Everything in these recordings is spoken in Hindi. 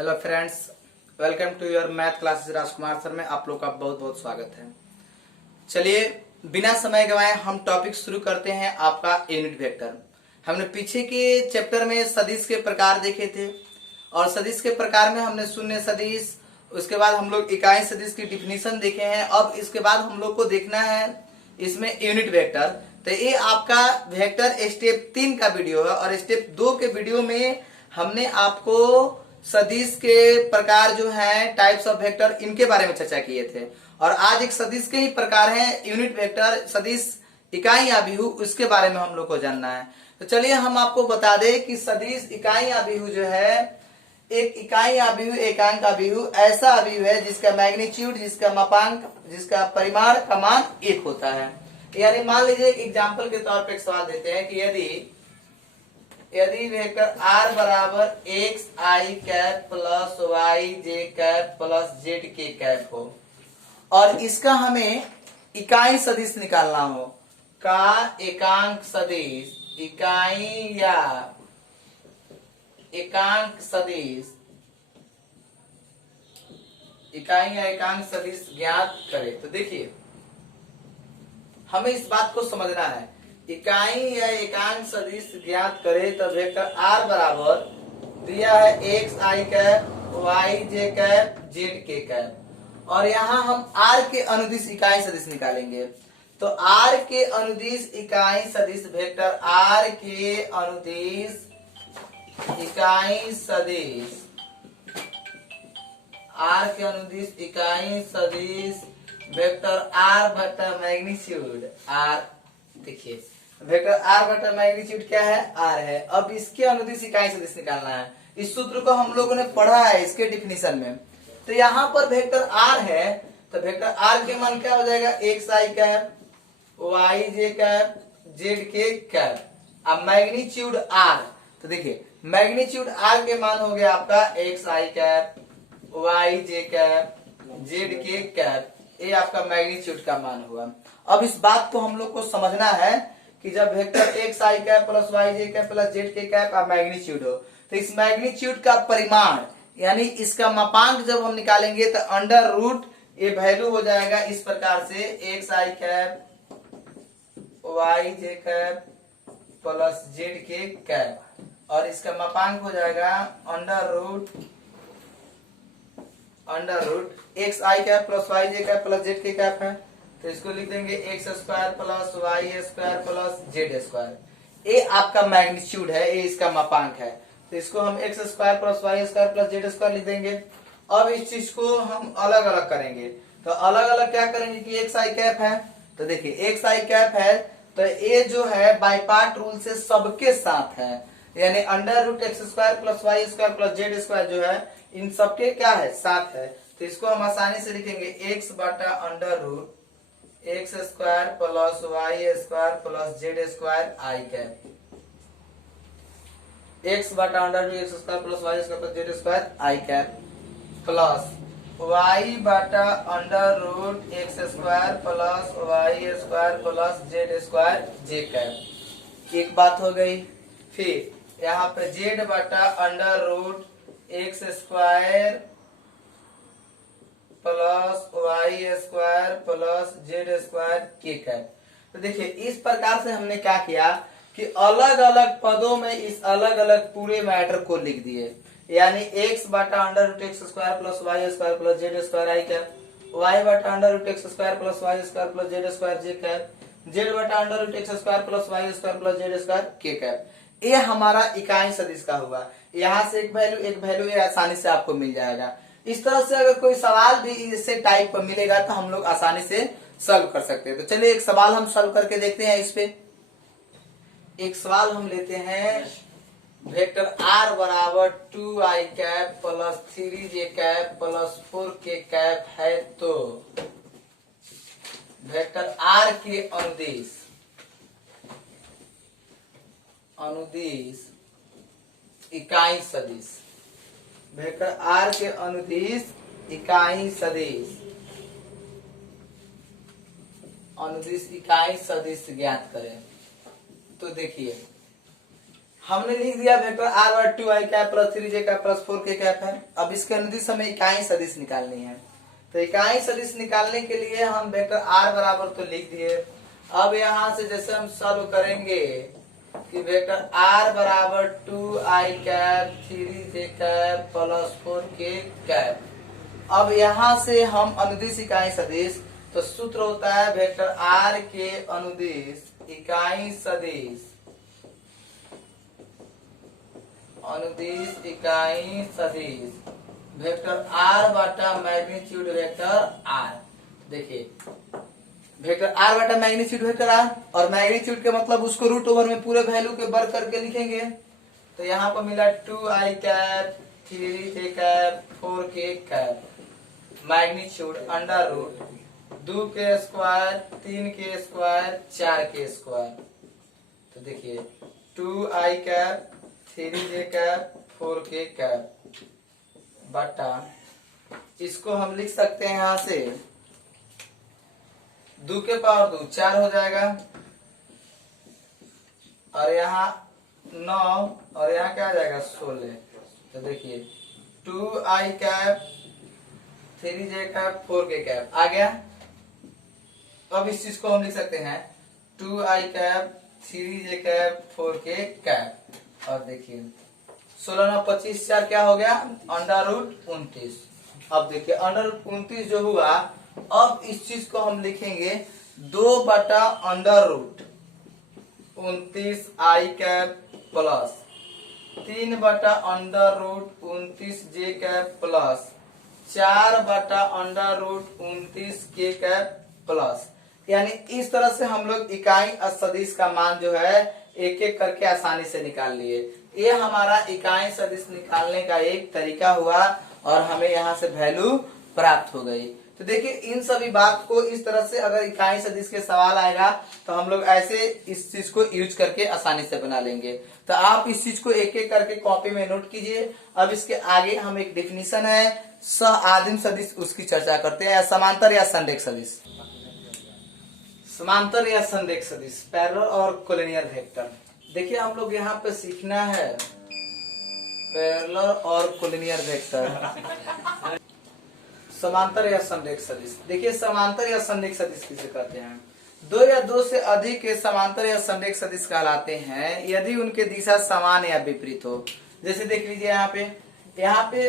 Hello friends, welcome to your math classes. Rajkumar sir में आप लोग का बहुत बहुत स्वागत है। चलिए बिना समय गवाए हम टॉपिक शुरू करते हैं। आपका यूनिट वेक्टर। हमने पीछे के चैप्टर में सदिश के प्रकार देखे थे और सदिश के प्रकार में हमने शून्य सदिश, उसके बाद हम लोग इकाई सदिश की डिफिनीशन देखे हैं। अब इसके बाद हम लोग को देखना है इसमें यूनिट वेक्टर। तो ये आपका वेक्टर स्टेप 3 का वीडियो है और स्टेप 2 के वीडियो में हमने आपको सदिश के प्रकार जो है टाइप्स ऑफ वेक्टर, इनके बारे में चर्चा किए थे। और आज एक सदिश के ही प्रकार है यूनिट वेक्टर, सदिश इकाई आव्यूह, उसके बारे में हम लोग को जानना है। तो चलिए हम आपको बता दें कि सदिश इकाई आव्यूह जो है, एक इकाई आव्यूह एकांक आव्यूह ऐसा आव्यूह है जिसका मैग्नीट्यूड, जिसका मापांक, जिसका परिमाण का मान 1 होता है। यानी मान लीजिए एक एग्जाम्पल के तौर पे एक सवाल देते हैं कि यदि वेक्टर r बराबर x i cap plus y j cap plus z k cap हो और इसका हमें इकाई सदिश निकालना हो, का एकांक सदिश, इकाई या एकांक सदिश, इकाई या एकांक सदिश ज्ञात करे। तो देखिए हमें इस बात को समझना है, इकाई या एकांक सदिश ज्ञात करे तो वेक्टर r बराबर दिया है x i cap y j cap Z k cap और यहाँ हम r के अनुदिश इकाई सदिश निकालेंगे। तो r के अनुदिश इकाई सदिश, वेक्टर r के अनुदिश इकाई सदिश, r के अनुदिश इकाई सदिश वेक्टर r बटा मैग्नीट्यूड r। देखिए वेक्टर r बटा मैग्नीट्यूड क्या है, r है। अब इसके अनुदिश इकाई सदिश निकालना है। इस सूत्र को हम लोगों ने पढ़ा है इसके डिफिनीशन में। तो यहाँ पर वेक्टर r है तो वेक्टर r के मान क्या हो जाएगा, x i cap y j cap Z k cap. अब मैग्नीट्यूड r, तो देखिए मैग्नीट्यूड r के मान हो गया आपका x i cap y j cap Z k cap, ये आपका मैग्नीट्यूड का मान हुआ। अब इस बात को हम लोग को समझना है कि जब vector x i cap plus y j cap plus z k cap अब मैग्नीट्यूड हो तो इस मैग्नीट्यूड का परिमाण यानी इसका मापांक जब हम निकालेंगे तो अंडर रूट ये वैल्यू हो जाएगा इस प्रकार से, x i cap y j cap plus z k cap और इसका मापांक हो जाएगा under root x i cap plus y j cap plus z k cap है तो इसको लिख देंगे x square plus y square plus z square. ये आपका मैग्नीट्यूड है, ये इसका मापांक है। तो इसको हम x square plus y square plus z square लिख देंगे। अब इस चीज को हम अलग अलग करेंगे। तो अलग अलग क्या करेंगे कि एक्स आई कैप है तो देखिए एक्स आई कैप है तो ये जो है बाय पार्ट रूल से सबके साथ है, यानी under root x square plus y square plus z square जो है इन सबके क्या है, साथ है। तो इसको हम आसानी से लिखेंगे एक्स बटा under root x square plus y square plus z square i cap, x बटा under root x square plus y square plus z square i cap plus y बटा under root x square plus y square plus z square j cap. एक बात हो गई। फिर यहाँ पे जेड बटा under root x square plus y square plus z square k cap. तो देखिए इस प्रकार से हमने क्या किया कि अलग अलग पदों में इस अलग अलग पूरे मैटर को लिख दिए, यानी एक्स बटा under root x square plus y square plus z square i cap, y बटा under root x square plus y square plus z square j cap, z बटा under root x square plus y square plus z square k cap. ये हमारा इकाई सदिश का हुआ। यहाँ से एक वैल्यू ये आसानी से आपको मिल जाएगा। इस तरह से अगर कोई सवाल भी इससे टाइप पर मिलेगा तो हम लोग आसानी से सॉल्व कर सकते हैं। तो चलिए एक सवाल हम सॉल्व करके देखते हैं। इस पे एक सवाल हम लेते हैं, वेक्टर r बराबर 2 आई कैप प्लस 3 जे कैप प्लस 4 के कैप है तो वेक्टर r के अनुदिश इकाई सदिश, वेक्टर r के अनुदिश इकाई सदिश ज्ञात करें। तो देखिए हमने लिख दिया vector are bar 2i cap plus 3j cap plus 4k cap है। अब इसके अनुदिश हमें इकाई सदिश निकालनी है। तो इकाई सदिश निकालने के लिए हम वेक्टर आर बराबर तो लिख दिए। अब यहाँ से जैसे हम सॉल्व करेंगे कि वेक्टर आर बराबर 2i cap 3j cap plus 4k cap. अब यहाँ से हम अनुदिश इकाई सदिश, तो सूत्र होता है वेक्टर आर के अनुदिश इकाई सदिश, अनुदिश इकाई सदिश वेक्टर आर बाटा मैग्नीट्यूड वेक्टर आर। देखिए वेक्टर आर बाटा मैग्नीट्यूड वेक्टर आर, और मैग्नीट्यूड के मतलब उसको रूट ओवर में पूरे वैल्यू के वर्ग करके लिखेंगे। तो यहाँ पर मिला 2i cap 3j cap 4k cap, magnitude under root 2k square 3k square 4k square. तो देखिए 2i cap 3j cap 4k cap बटा, इसको हम लिख सकते हैं यहाँ से 2 के पावर 2 4 हो जाएगा, और यहाँ 9 और यहाँ क्या आ जाएगा 16। तो देखिए 2i cap 3j cap 4k cap आ गया। अब इस चीज को हम लिख सकते हैं 2i cap 3j cap 4k cap, और देखिए 16 9 25 4 क्या हो गया अंडर रूट 29। अब देखिए अंडर रूट 29 जो हुआ, अब इस चीज को हम लिखेंगे 2 बटा under root 29i cap plus 3 बटा under root 29j cap plus 4 बटा under root 29k cap plus. यानी इस तरह से हम लोग इकाई सदिश का मान जो है एक एक करके आसानी से निकाल लिए। ये हमारा इकाई सदिश निकालने का एक तरीका हुआ और हमें यहाँ से वैल्यू प्राप्त हो गई। तो देखिए इन सभी बात को इस तरह से अगर इकाई सदिश के सवाल आएगा तो हम लोग ऐसे इस चीज को यूज करके आसानी से बना लेंगे। तो आप इस चीज को एक एक करके कॉपी में नोट कीजिए। अब इसके आगे हम एक डिफिनीशन है सआदिम सदिश, उसकी चर्चा करते हैं। समांतर या संरेख सदिश, समांतर या संरेख सदिश, पैरेलल और कोलिनियर वेक्टर। देखिए हम लोग यहाँ पे सीखना है पैरेलल और कोलिनियर वेक्टर। समांतर या संरेख सदिश, देखिए समांतर या संरेख सदिश किसे कहते हैं? दो या दो से अधिक के समांतर या संरेख सदिश कहलाते हैं यदि उनके दिशा समान या विपरीत हो। जैसे देख लीजिए यहाँ पे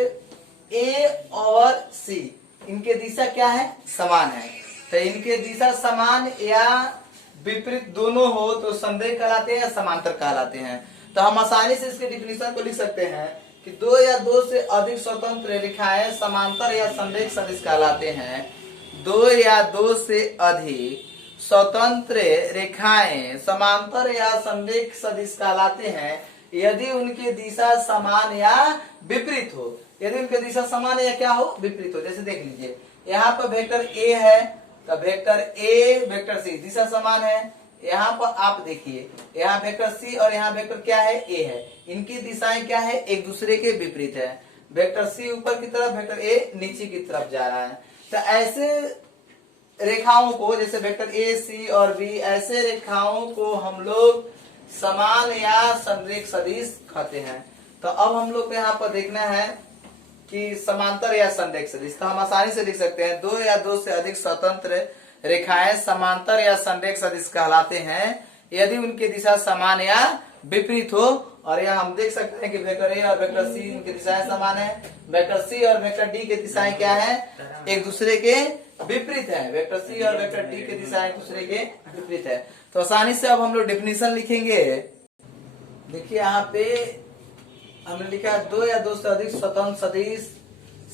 ए और सी, इनके दिशा क्या है समान है, तो इनके दिशा समान या विपरीत दोनों हो तो संरेख कहलाते हैं या समांतर कहलाते हैं। तो हम आसानी से इसके डिफिनीशन को लिख सकते हैं कि दो या दो से अधिक स्वतंत्र रेखाएं समांतर या संरेख सदिश कहलाते हैं। दो या दो से अधिक स्वतंत्र रेखाएं समांतर या संरेख सदिश कहलाते हैं यदि उनकी दिशा समान या विपरीत हो। यदि उनकी दिशा समान या क्या हो विपरीत हो। जैसे देख लीजिए यहाँ पर वेक्टर ए है तो वेक्टर ए वेक्टर सी दिशा समान है। यहाँ पर आप देखिए यहाँ वेक्टर सी और यहाँ वेक्टर क्या है ए है, इनकी दिशाएं क्या है एक दूसरे के विपरीत है। वेक्टर सी ऊपर की तरफ वेक्टर ए नीचे की तरफ जा रहा है। तो ऐसे रेखाओं को जैसे वेक्टर ए सी और बी, ऐसे रेखाओं को हम लोग समान या संरेख सदिश कहते हैं। तो अब हम लोग को यहाँ पर देखना है कि समांतर या संरेख सदिश, तो हम आसानी से लिख सकते हैं दो या दो से अधिक स्वतंत्र रेखाएं समांतर या संरेख सदिश कहलाते हैं यदि उनकी दिशा समान या विपरीत हो। और यहाँ हम देख सकते हैं कि वेक्टर ए और वेक्टर सी इनकी दिशाएं समान है, वेक्टर सी और वेक्टर डी की दिशाएं क्या है एक दूसरे के विपरीत है। वेक्टर सी और वेक्टर डी की दिशाएं एक दूसरे के विपरीत है। तो आसानी से अब हम लोग डेफिनेशन लिखेंगे। देखिए यहाँ पे हमने लिखा है दो या दो से अधिक स्वतंत्र सदिश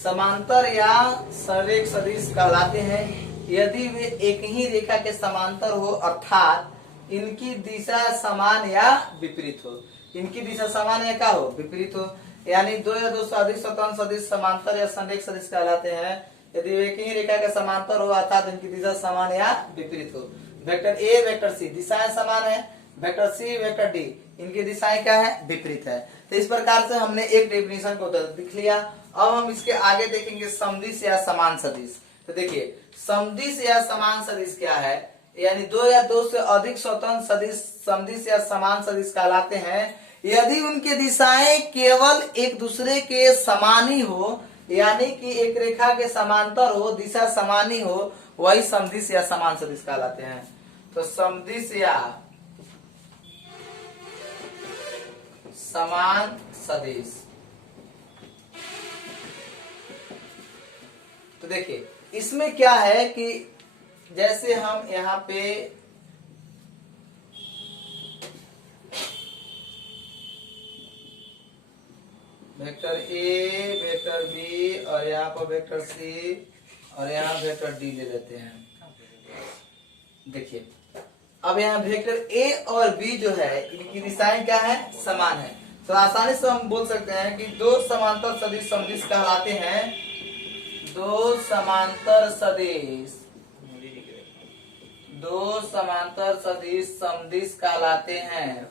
समांतर या संरेख सदिश कहलाते हैं यदि वे एक ही रेखा के समांतर हो अर्थात इनकी दिशा समान या विपरीत हो। इनकी दिशा समान या क्या हो विपरीत हो। यानी दो या दो से अधिक स्वतंत्र सदिश समांतर या संरेख सदिश कहलाते हैं यदि वे एक ही रेखा के समांतर हो अर्थात इनकी दिशा समान या विपरीत हो। वेक्टर ए वेक्टर सी दिशाएं समान है, वेक्टर सी वेक्टर डी इनकी दिशाएं क्या है विपरीत है। तो इस प्रकार से हमने एक डेफिनेशन को लिख लिया। अब हम इसके आगे देखेंगे समदिश या समान सदिश। तो देखिए समदिश या समान सदिश क्या है, यानी दो या दो से अधिक स्वतंत्र सदिश समदिश या समान सदिश कहलाते हैं यदि उनकी दिशाएं केवल एक दूसरे के समान ही हो, यानी कि एक रेखा के समांतर हो, दिशा समान ही हो, वही समदिश या समान सदिश कहलाते हैं। तो समदिश या समान सदिश। तो देखिए इसमें क्या है कि जैसे हम यहाँ पे वेक्टर ए, वेक्टर बी और यहाँ पर वेक्टर सी और यहाँ वेक्टर डी ले लेते हैं। देखिए अब यहाँ वेक्टर ए और बी जो है इनकी दिशाएं क्या है, समान है। तो आसानी से हम बोल सकते हैं कि दो समांतर सदिश समदिश कहलाते हैं। दो समांतर सदिश समदिश कहलाते हैं।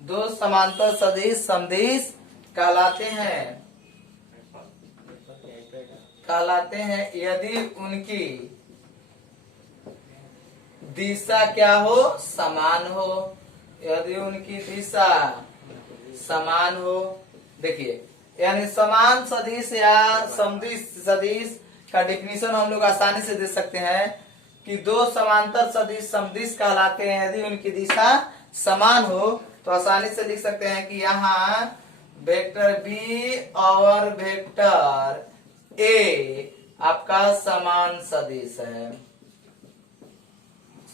दो समांतर सदिश समदिश कहलाते हैं यदि उनकी दिशा क्या हो, समान हो। यदि उनकी दिशा समान हो। देखिए यानी समान सदिश या समदिश सदिश का डिफिनीशन हम लोग आसानी से दे सकते हैं कि दो समांतर सदिश समदिश कहलाते हैं यदि उनकी दिशा समान हो। तो आसानी से लिख सकते हैं कि यहाँ वेक्टर बी और वेक्टर ए आपका समान सदिश है,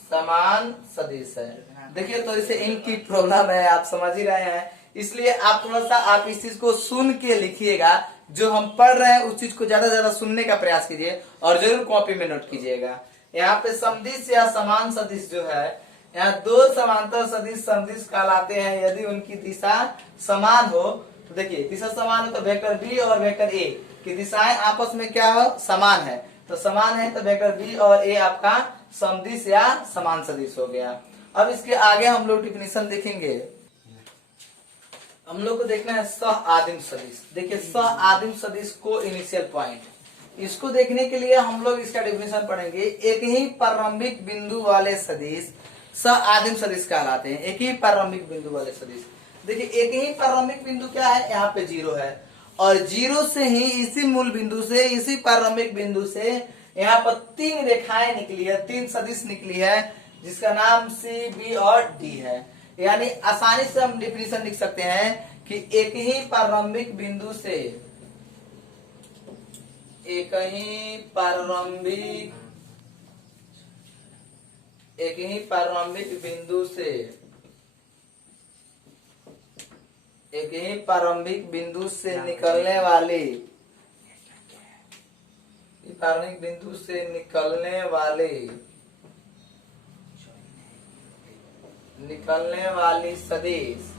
समान सदिश है। देखिए तो इसे इनकी प्रॉब्लम है, आप समझ ही रहे हैं, इसलिए आप थोड़ा सा आप इस चीज को सुन के लिखिएगा। जो हम पढ़ रहे हैं उस चीज को ज्यादा से ज्यादा सुनने का प्रयास कीजिए और जरूर कॉपी में नोट कीजिएगा। यहाँ पे समदिश या समान सदिश जो है, यहाँ दो समांतर सदिश समदिश कहलाते हैं यदि उनकी दिशा समान हो। तो देखिए दिशा समान हो तो वेक्टर बी और वेक्टर ए की दिशाएं आपस में क्या हो, समान है। तो समान है तो वेक्टर बी और ए आपका समदिश या समान सदिश हो गया। अब इसके आगे हम लोग डिफिनीशन देखेंगे। हम लोग को देखना है सह आदिम सदिश। देखिए सह आदिम सदिश को इनिशियल पॉइंट, इसको देखने के लिए हम लोग इसका डिफिनीशन पढ़ेंगे। एक ही प्रारंभिक बिंदु वाले सदिश सह आदिम सदिश कहलाते हैं। एक ही प्रारंभिक बिंदु वाले सदिश। देखिए एक ही प्रारंभिक बिंदु क्या है, यहाँ पे 0 है और 0 से ही इसी मूल बिंदु से, इसी प्रारंभिक बिंदु से यहाँ पर 3 रेखाएं निकली है, 3 सदिश निकली है जिसका नाम सी, बी और डी है। यानी आसानी से हम डिफिनीशन लिख सकते हैं कि एक ही प्रारंभिक बिंदु से, एक ही प्रारंभिक बिंदु से निकलने वाली सदिश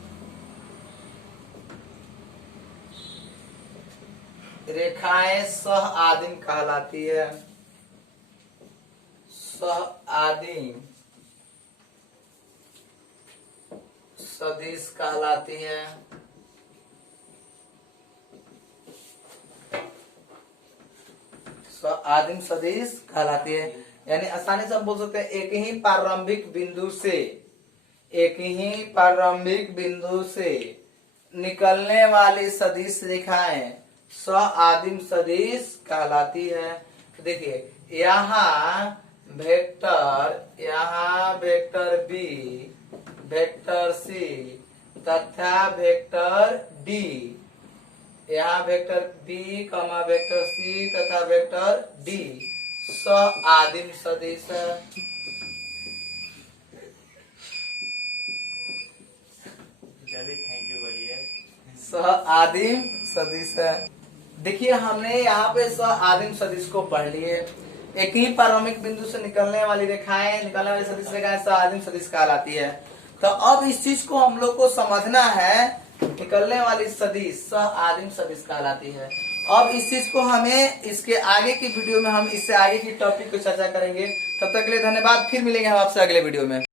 रेखाएं सह आदिम कहलाती है। सह आदिम सदिश कहलाती है। सह आदिम सदिश कहलाती है। यानी आसानी से हम बोल सकते हैं एक ही प्रारंभिक बिंदु से निकलने वाली सदिश रेखाएं सह आदिम सदिश कहलाती है। तो देखिए यहाँ वेक्टर बी, वेक्टर सी तथा वेक्टर डी, यहाँ vector b comma vector c तथा वेक्टर डी सह आदिम सदिश है। सह आदिम सदिश है। देखिए हमने यहाँ पे सह आदिम सदिश को पढ़ लिए। एक ही प्रारंभिक बिंदु से निकलने वाली सदिश रेखाएं सह आदिम सदिश कहलाती है। तो अब इस चीज को हम लोग को समझना है, निकलने वाली सदिश सह आदिम सदिश कहलाती है। अब इस चीज को हमें इसके आगे की वीडियो में हम इससे आगे की टॉपिक को चर्चा करेंगे। तब तक के लिए धन्यवाद। फिर मिलेंगे हम आपसे अगले वीडियो में।